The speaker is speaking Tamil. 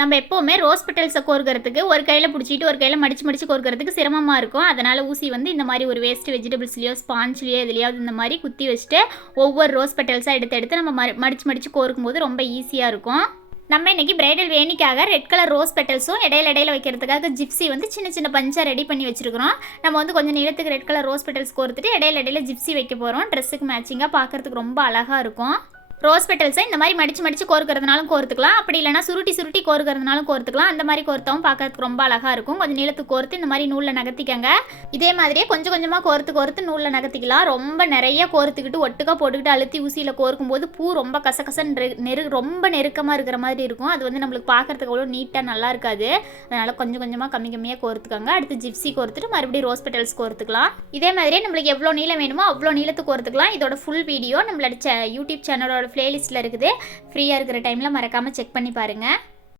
நம்ம எப்போவுமே ரோஸ் பெட்டல்ஸை கோர்க்கறதுக்கு ஒரு கையில் பிடிச்சிட்டு ஒரு கையில் மடிச்சு கோர்க்கறதுக்கு சிரமமாக இருக்கும். அதனால் ஊசி வந்து இந்த மாதிரி ஒரு வேஸ்ட் வெஜிடபிள்ஸ்லையோ ஸ்பாஞ்ச்லையோ எதுலையாவது இந்த மாதிரி குத்தி வச்சுட்டு ஒவ்வொரு ரோஸ் பெட்டல்ஸாக எடுத்து நம்ம மடிச்சு கோர்க்கும்போது ரொம்ப ஈஸியாக இருக்கும். நம்ம இன்றைக்கி பிரைடல் வேணிக்காக ரெட் கலர் ரோஸ் பெட்டல்ஸும் இடையில வைக்கிறதுக்காக ஜிப்ஸி வந்து சின்ன பஞ்சாக ரெடி பண்ணி வச்சுருக்கிறோம். நம்ம வந்து கொஞ்சம் நீளத்துக்கு ரெட் கலர் ரோஸ் பெட்டல்ஸ் கோர்த்துட்டு இடையில ஜிப்ஸி வைக்க போகிறோம். ட்ரெஸ்ஸுக்கு மேட்சிங்காக பார்க்குறதுக்கு ரொம்ப அழகாக இருக்கும். ரோஸ் பெட்டல்ஸை இந்த மாதிரி மடிச்சு கோர்க்கறதுனாலும் கோர்த்துக்கலாம். அப்படி இல்லைனா சுருட்டி கோர்க்கறதுனாலும் கோர்த்துக்கலாம். அந்த மாதிரி கோர்த்தவும் பார்க்கறதுக்கு ரொம்ப அழகாக இருக்கும். கொஞ்சம் நீளத்துக்கு கோர்த்து இந்த மாதிரி நூலில் நகர்த்திக்கங்க. இதே மாதிரியே கொஞ்சமாக கோர்த்து நூலில் நகர்த்திக்கலாம். ரொம்ப நிறைய கோர்த்துக்கிட்டு ஒட்டுக்காக போட்டுக்கிட்டு அழுத்தி ஊசியில் கோர்க்கும்போது பூ ரொம்ப கசகசன்னு ரொம்ப நெருக்கமாக இருக்கிற மாதிரி இருக்கும். அது வந்து நம்மளுக்கு பார்க்கறதுக்கு அவ்வளோ நீட்டாக நல்லா இருக்காது. அதனால் கொஞ்சமாக கம்மியாக கோர்த்துக்கோங்க. அடுத்து ஜிப்ஸி கோர்த்துட்டு மறுபடியும் ரோஸ் பெட்டல்ஸ் கோர்த்துக்கலாம். இதே மாதிரியே நம்மளுக்கு எவ்வளோ நீளம் வேணுமோ அவ்வளோ நீளத்துக்கு கோர்த்துக்கலாம். இதோட ஃபுல் வீடியோ நம்மளோட யூடியூப் சேனலோட பிளேலிஸ்ட்டில் இருக்குது. ஃப்ரீயாக இருக்கிற டைமில் மறக்காமல் செக் பண்ணி பாருங்கள்.